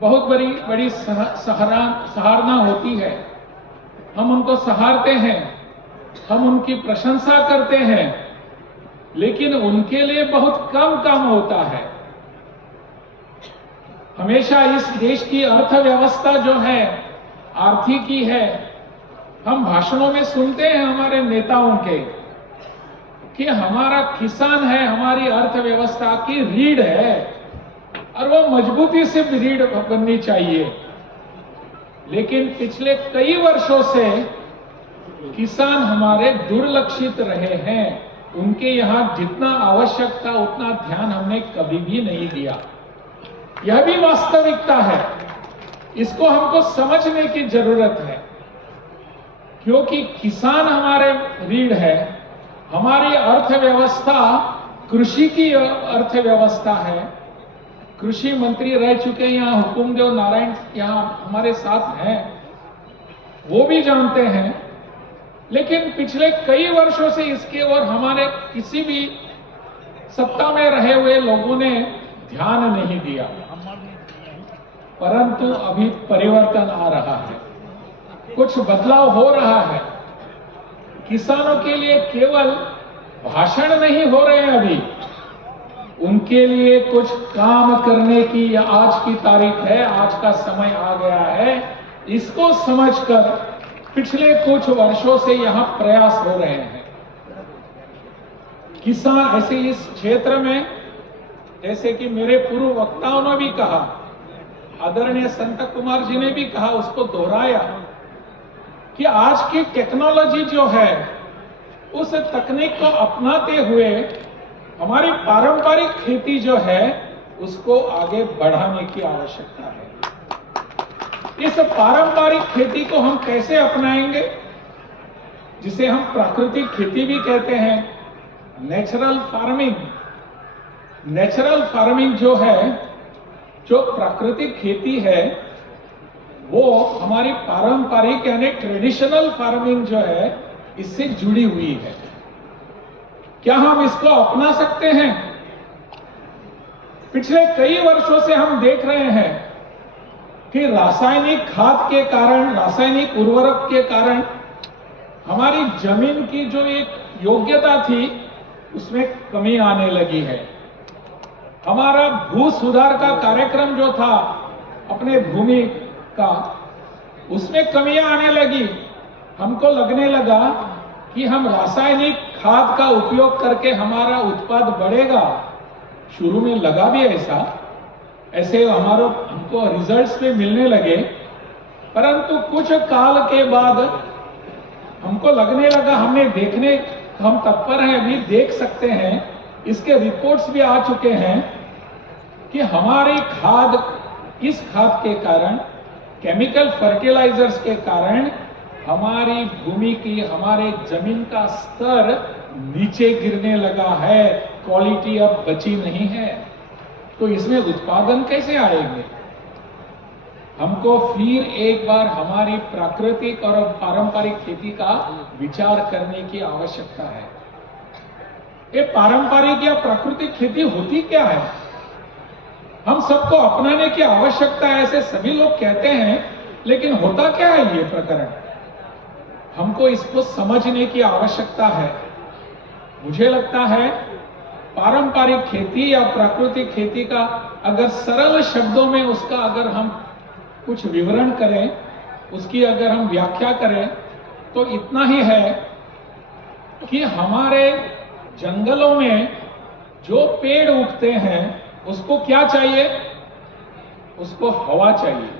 बहुत बड़ी सराहना होती है। हम उनको सहारते हैं, हम उनकी प्रशंसा करते हैं, लेकिन उनके लिए बहुत कम काम होता है। हमेशा इस देश की अर्थव्यवस्था जो है, आर्थिकी है, हम भाषणों में सुनते हैं हमारे नेताओं के कि हमारा किसान है, हमारी अर्थव्यवस्था की रीढ़ है और वो मजबूती से रीढ़ बननी चाहिए। लेकिन पिछले कई वर्षों से किसान हमारे दुर्लक्षित रहे हैं। उनके यहां जितना आवश्यक था उतना ध्यान हमने कभी भी नहीं दिया। यह भी वास्तविकता है, इसको हमको समझने की जरूरत है, क्योंकि किसान हमारे रीढ़ है। हमारी अर्थव्यवस्था कृषि की अर्थव्यवस्था है। कृषि मंत्री रह चुके यहाँ हुकुमदेव नारायण यहाँ हमारे साथ हैं, वो भी जानते हैं। लेकिन पिछले कई वर्षों से इसके ओर हमारे किसी भी सत्ता में रहे हुए लोगों ने ध्यान नहीं दिया। परंतु अभी परिवर्तन आ रहा है, कुछ बदलाव हो रहा है। किसानों के लिए केवल भाषण नहीं हो रहे हैं, अभी उनके लिए कुछ काम करने की आज की तारीख है, आज का समय आ गया है। इसको समझकर पिछले कुछ वर्षों से यहां प्रयास हो रहे हैं। किसान ऐसे इस क्षेत्र में, जैसे कि मेरे पूर्व वक्ताओं ने भी कहा, आदरणीय संत कुमार जी ने भी कहा, उसको दोहराया कि आज की टेक्नोलॉजी जो है, उस तकनीक को अपनाते हुए हमारी पारंपरिक खेती जो है उसको आगे बढ़ाने की आवश्यकता है। इस पारंपरिक खेती को हम कैसे अपनाएंगे, जिसे हम प्राकृतिक खेती भी कहते हैं, नेचुरल फार्मिंग। नेचुरल फार्मिंग जो है, जो प्राकृतिक खेती है, वो हमारी पारंपरिक यानी ट्रेडिशनल फार्मिंग जो है इससे जुड़ी हुई है। क्या हम इसको अपना सकते हैं? पिछले कई वर्षों से हम देख रहे हैं कि रासायनिक खाद के कारण, रासायनिक उर्वरक के कारण हमारी जमीन की जो एक योग्यता थी उसमें कमी आने लगी है। हमारा भू सुधार का कार्यक्रम जो था अपने भूमि का, उसमें कमियां आने लगी। हमको लगने लगा कि हम रासायनिक खाद का उपयोग करके हमारा उत्पाद बढ़ेगा। शुरू में लगा भी ऐसे हमको रिजल्ट्स में मिलने लगे, परंतु कुछ काल के बाद हमको लगने लगा, हम तत्पर हैं, अभी देख सकते हैं, इसके रिपोर्ट्स भी आ चुके हैं कि हमारी खाद, इस खाद के कारण, केमिकल फर्टिलाइजर्स के कारण हमारी भूमि की, हमारे जमीन का स्तर नीचे गिरने लगा है, क्वालिटी अब बची नहीं है। तो इसमें उत्पादन कैसे आएंगे? हमको फिर एक बार हमारी प्राकृतिक और पारंपरिक खेती का विचार करने की आवश्यकता है। ये पारंपरिक या प्राकृतिक खेती होती क्या है? हम सबको अपनाने की आवश्यकता है, ऐसे सभी लोग कहते हैं, लेकिन होता क्या है ये प्रकरण? हमको इसको समझने की आवश्यकता है। मुझे लगता है पारंपरिक खेती या प्राकृतिक खेती का अगर सरल शब्दों में उसका अगर हम कुछ विवरण करें, उसकी अगर हम व्याख्या करें, तो इतना ही है कि हमारे जंगलों में जो पेड़ उगते हैं उसको क्या चाहिए? उसको हवा चाहिए,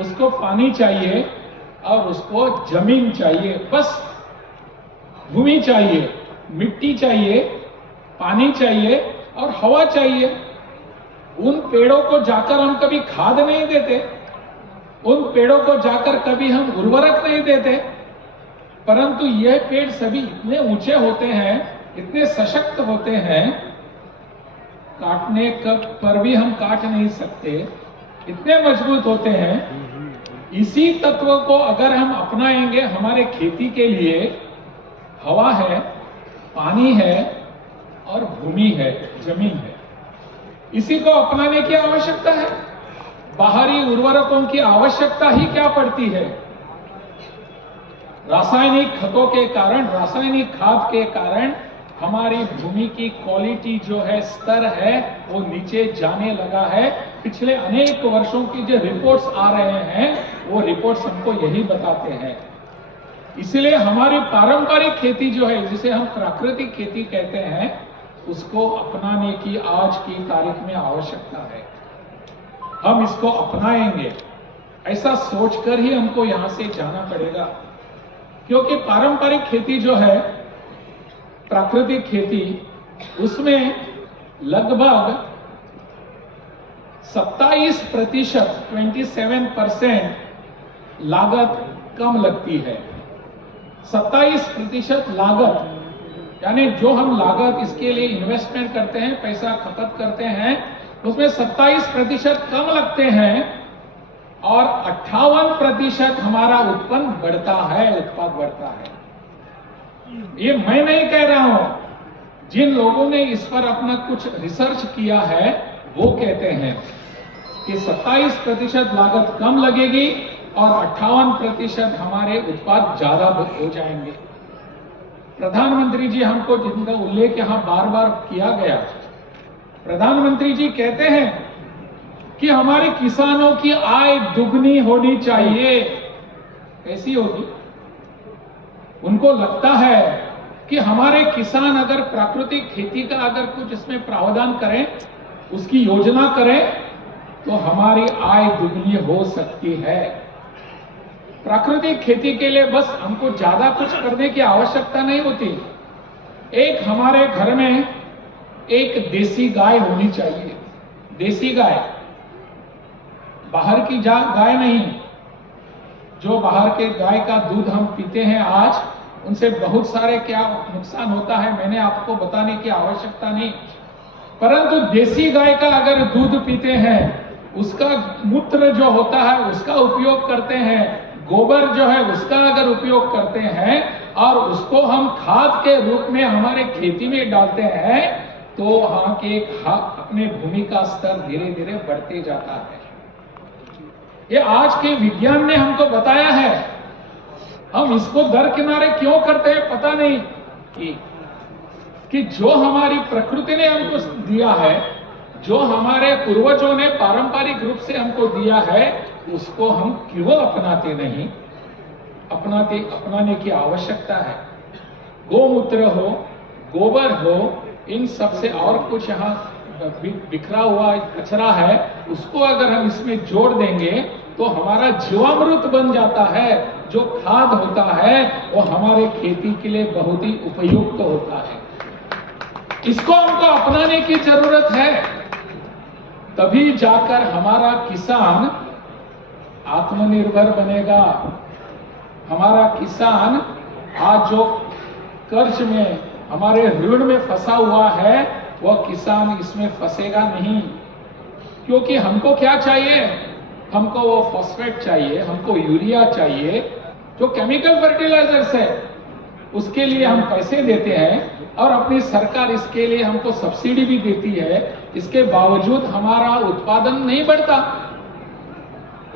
उसको पानी चाहिए और उसको जमीन चाहिए। बस भूमि चाहिए, मिट्टी चाहिए, पानी चाहिए और हवा चाहिए। उन पेड़ों को जाकर हम कभी खाद नहीं देते, उन पेड़ों को जाकर कभी हम उर्वरक नहीं देते, परंतु यह पेड़ सभी इतने ऊंचे होते हैं, इतने सशक्त होते हैं, काटने पर भी हम काट नहीं सकते, इतने मजबूत होते हैं। इसी तत्व को अगर हम अपनाएंगे हमारे खेती के लिए, हवा है, पानी है और भूमि है, जमीन है, इसी को अपनाने की आवश्यकता है। बाहरी उर्वरकों की आवश्यकता ही क्या पड़ती है। रासायनिक खतों के कारण, रासायनिक खाद के कारण हमारी भूमि की क्वालिटी जो है, स्तर है, वो नीचे जाने लगा है। पिछले अनेक वर्षों की जो रिपोर्ट्स आ रहे हैं, वो रिपोर्ट्स हमको यही बताते हैं। इसलिए हमारी पारंपरिक खेती जो है, जिसे हम प्राकृतिक खेती कहते हैं, उसको अपनाने की आज की तारीख में आवश्यकता है। हम इसको अपनाएंगे, ऐसा सोचकर ही हमको यहां से जाना पड़ेगा, क्योंकि पारंपरिक खेती जो है, प्राकृतिक खेती, उसमें लगभग 27% लागत कम लगती है। 27% लागत, यानी जो हम लागत इसके लिए इन्वेस्टमेंट करते हैं, पैसा खपत करते हैं, उसमें 27% कम लगते हैं और 58% हमारा उत्पन्न बढ़ता है, उत्पाद बढ़ता है। ये मैं नहीं कह रहा हूं, जिन लोगों ने इस पर अपना कुछ रिसर्च किया है वो कहते हैं कि 27% लागत कम लगेगी और 58% हमारे उत्पाद ज्यादा हो जाएंगे। प्रधानमंत्री जी, हमको जिनका उल्लेख यहां बार बार किया गया, प्रधानमंत्री जी कहते हैं कि हमारे किसानों की आय दुगनी होनी चाहिए। कैसी होगी? उनको लगता है कि हमारे किसान अगर प्राकृतिक खेती का अगर कुछ इसमें प्रावधान करें, उसकी योजना करें, तो हमारी आय दुगनी हो सकती है। प्राकृतिक खेती के लिए बस हमको ज्यादा कुछ करने की आवश्यकता नहीं होती। एक हमारे घर में एक देसी गाय होनी चाहिए। देसी गाय, बाहर की गाय नहीं। जो बाहर के गाय का दूध हम पीते हैं आज, उनसे बहुत सारे क्या नुकसान होता है, मैंने आपको बताने की आवश्यकता नहीं। परंतु देसी गाय का अगर दूध पीते हैं, उसका मूत्र जो होता है उसका उपयोग करते हैं, गोबर जो है उसका अगर उपयोग करते हैं और उसको हम खाद के रूप में हमारे खेती में डालते हैं, तो वहां के अपने भूमि का स्तर धीरे धीरे बढ़ते जाता है। ये आज के विज्ञान ने हमको बताया है। हम इसको दरकिनारे क्यों करते हैं पता नहीं कि जो हमारी प्रकृति ने हमको दिया है, जो हमारे पूर्वजों ने पारंपरिक रूप से हमको दिया है, उसको हम क्यों अपनाते नहीं? अपनाने की आवश्यकता है। गोमूत्र हो, गोबर हो, इन सब से और कुछ यहाँ बिखरा हुआ कचरा है, उसको अगर हम इसमें जोड़ देंगे तो हमारा जीवामृत बन जाता है। जो खाद होता है वो हमारे खेती के लिए बहुत ही उपयुक्त होता है। इसको हमको अपनाने की जरूरत है, तभी जाकर हमारा किसान आत्मनिर्भर बनेगा। हमारा किसान आज जो कर्ज में, हमारे ऋण में फंसा हुआ है, वह किसान इसमें फंसेगा नहीं। क्योंकि हमको क्या चाहिए? हमको वो फॉस्फेट चाहिए, हमको यूरिया चाहिए, जो केमिकल फर्टिलाइजर्स है, उसके लिए हम पैसे देते हैं और अपनी सरकार इसके लिए हमको सब्सिडी भी देती है। इसके बावजूद हमारा उत्पादन नहीं बढ़ता।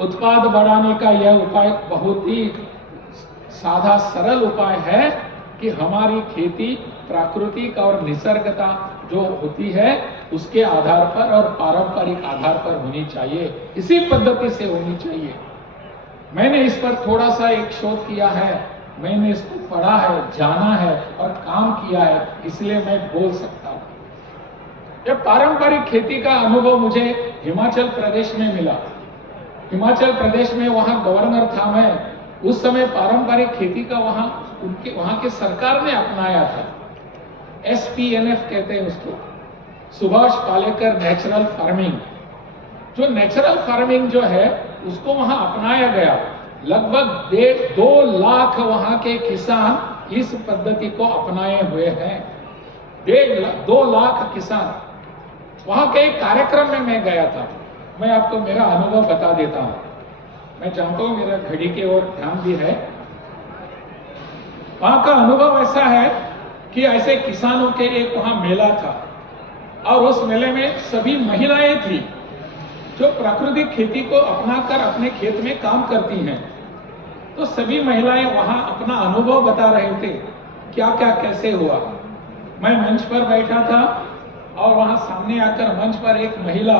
उत्पाद बढ़ाने का यह उपाय बहुत ही साधा सरल उपाय है कि हमारी खेती प्राकृतिक और निसर्गता जो होती है उसके आधार पर और पारंपरिक आधार पर होनी चाहिए, इसी पद्धति से होनी चाहिए। मैंने इस पर थोड़ा सा एक शोध किया है, मैंने इसको पढ़ा है, जाना है और काम किया है, इसलिए मैं बोल सकता हूं। यह पारंपरिक खेती का अनुभव मुझे हिमाचल प्रदेश में मिला। हिमाचल प्रदेश में वहां गवर्नर था मैं, उस समय पारंपरिक खेती का वहां के सरकार ने अपनाया था। SPNF कहते हैं उसको, सुभाष पालेकर नेचुरल फार्मिंग। जो नेचुरल फार्मिंग जो है उसको वहां अपनाया गया। लगभग 2 लाख वहां के किसान इस पद्धति को अपनाए हुए हैं। 2 लाख किसान। वहां के एक कार्यक्रम में मैं गया था। मैं आपको मेरा अनुभव बता देता हूं। मैं जानता हूं मेरा घड़ी की ओर ध्यान भी है। वहां का अनुभव ऐसा है कि ऐसे किसानों के एक वहां मेला था और उस मेले में सभी महिलाएं थी जो प्राकृतिक खेती को अपनाकर अपने खेत में काम करती हैं। तो सभी महिलाएं वहां अपना अनुभव बता रहे थे, क्या क्या कैसे हुआ। मैं मंच पर बैठा था और वहां सामने आकर मंच पर एक महिला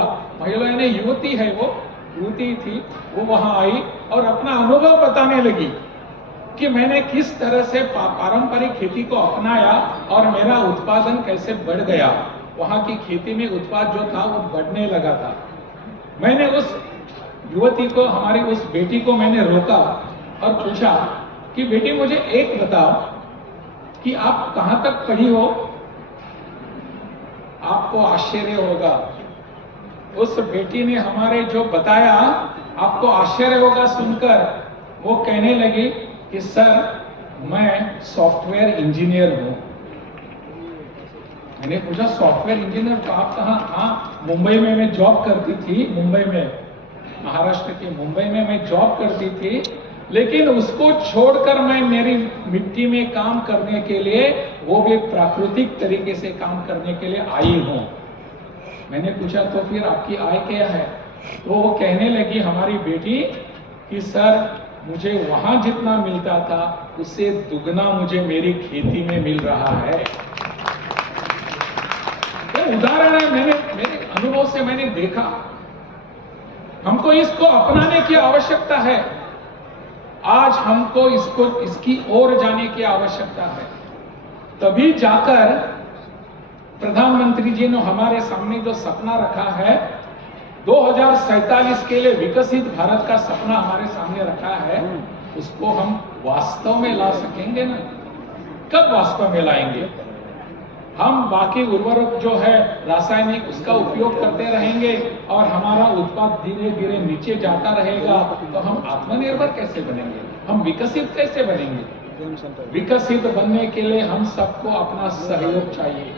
ने युवती है, वो युवती थी, वो वहां आई और अपना अनुभव बताने लगी कि मैंने किस तरह से पारंपरिक खेती को अपनाया और मेरा उत्पादन कैसे बढ़ गया। वहां की खेती में उत्पाद जो था वो बढ़ने लगा था। मैंने उस युवती को, हमारी उस बेटी को मैंने रोका और पूछा कि बेटी मुझे एक बताओ कि आप कहां तक पढ़ी हो। आपको आश्चर्य होगा, उस बेटी ने हमारे जो बताया, आपको आश्चर्य होगा सुनकर। वो कहने लगी कि सर मैं सॉफ्टवेयर इंजीनियर हूं। मैंने पूछा सॉफ्टवेयर इंजीनियर तो आप कहाँ? हाँ, मुंबई में मैं जॉब करती थी, मुंबई में, महाराष्ट्र के मुंबई में मैं जॉब करती थी, लेकिन उसको छोड़कर मैं मेरी मिट्टी में काम करने के लिए, वो भी प्राकृतिक तरीके से काम करने के लिए आई हूं। मैंने पूछा तो फिर आपकी आय क्या है? तो वो कहने लगी हमारी बेटी कि सर मुझे वहां जितना मिलता था उससे दुगना मुझे मेरी खेती में मिल रहा है। ये उदाहरण है, मेरे अनुभव से मैंने देखा। हमको इसको अपनाने की आवश्यकता है। आज हमको इसकी ओर जाने की आवश्यकता है। तभी जाकर प्रधानमंत्री जी ने हमारे सामने जो सपना रखा है, 2047 के लिए विकसित भारत का सपना हमारे सामने रखा है, उसको हम वास्तव में ला सकेंगे ना? कब वास्तव में लाएंगे? हम बाकी उर्वरक जो है रासायनिक, उसका उपयोग करते रहेंगे और हमारा उत्पाद धीरे धीरे नीचे जाता रहेगा, तो हम आत्मनिर्भर कैसे बनेंगे? हम विकसित कैसे बनेंगे? विकसित बनने के लिए हम सबको अपना सहयोग चाहिए,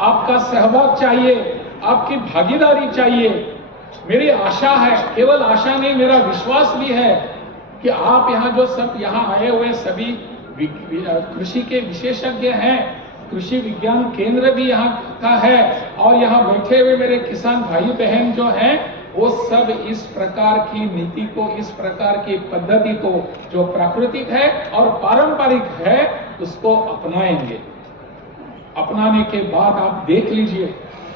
आपका सहभाग चाहिए, आपकी भागीदारी चाहिए। मेरी आशा है, केवल आशा नहीं, मेरा विश्वास भी है कि आप यहाँ जो सब यहाँ आए हुए सभी कृषि के विशेषज्ञ हैं, कृषि विज्ञान केंद्र भी यहाँ का है, और यहाँ बैठे हुए मेरे किसान भाई बहन जो हैं, वो सब इस प्रकार की नीति को, इस प्रकार की पद्धति को जो प्राकृतिक है और पारंपरिक है, उसको अपनाएंगे। अपनाने के बाद आप देख लीजिए,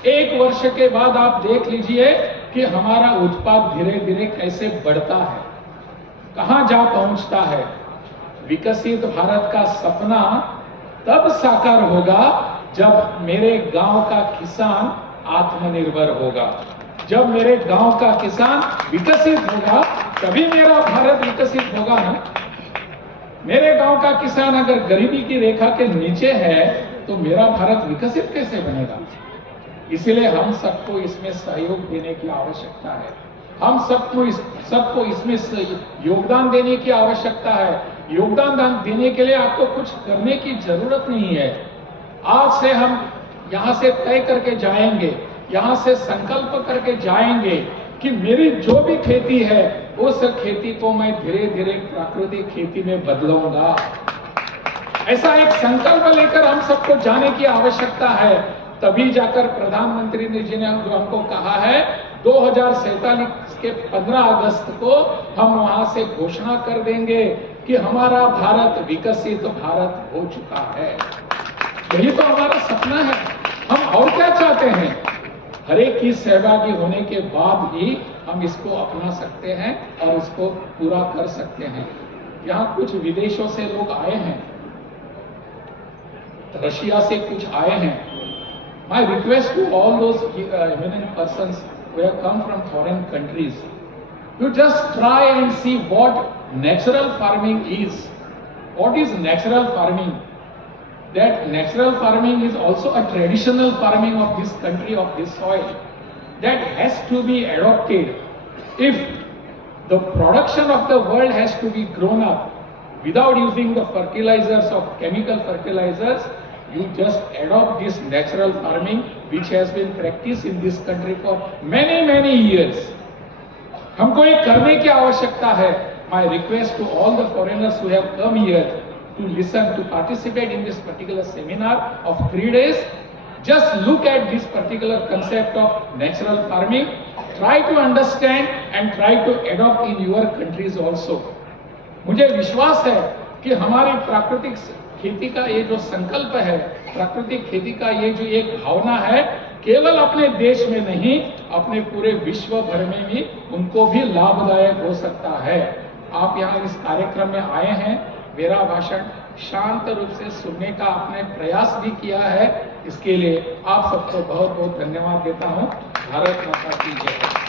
1 वर्ष के बाद आप देख लीजिए कि हमारा उत्पाद धीरे धीरे कैसे बढ़ता है, कहां जा पहुंचता है। विकसित भारत का सपना तब साकार होगा जब मेरे गांव का किसान आत्मनिर्भर होगा, जब मेरे गांव का किसान विकसित होगा, तभी मेरा भारत विकसित होगा ना। मेरे गांव का किसान अगर गरीबी की रेखा के नीचे है तो मेरा भारत विकसित कैसे बनेगा? इसलिए हम सबको इसमें सहयोग देने की आवश्यकता है। हम सबको इसमें योगदान देने की आवश्यकता है। योगदान देने के लिए आपको कुछ करने की जरूरत नहीं है। आज से हम यहां से तय करके जाएंगे, यहां से संकल्प करके जाएंगे कि मेरी जो भी खेती है उस खेती को मैं धीरे धीरे प्राकृतिक खेती में बदलूंगा। ऐसा एक संकल्प लेकर हम सबको जाने की आवश्यकता है। तभी जाकर प्रधानमंत्री जी ने जो हमको कहा है, 2047 के 15 अगस्त को हम वहां से घोषणा कर देंगे कि हमारा भारत विकसित भारत हो चुका है। यही तो हमारा सपना है। हम और क्या चाहते हैं? हर एक की सहभागी होने के बाद ही हम इसको अपना सकते हैं और इसको पूरा कर सकते हैं। यहाँ कुछ विदेशों से लोग आए हैं, रशिया से कुछ आए हैं। My request to all those eminent persons who have come from foreign countries, you just try and see what natural farming is. What is natural farming? That natural farming is also a traditional farming of this country, of this soil, that has to be adopted. If the production of the world has to be grown up without using the fertilizers of chemical fertilizers, you just adopt this natural farming which has been practiced in this country for many years. हमको ये करने की आवश्यकता है. My request to all the foreigners who have come here to listen, to participate in this particular seminar of 3 days, just look at this particular concept of natural farming, try to understand and try to adopt in your countries also. मुझे विश्वास है कि हमारी प्राकृतिक खेती का ये जो संकल्प है, प्राकृतिक खेती का ये जो एक भावना है, केवल अपने देश में नहीं, अपने पूरे विश्व भर में भी उनको भी लाभदायक हो सकता है। आप यहाँ इस कार्यक्रम में आए हैं, मेरा भाषण शांत रूप से सुनने का आपने प्रयास भी किया है, इसके लिए आप सबको बहुत बहुत धन्यवाद देता हूँ। भारत माता की जय।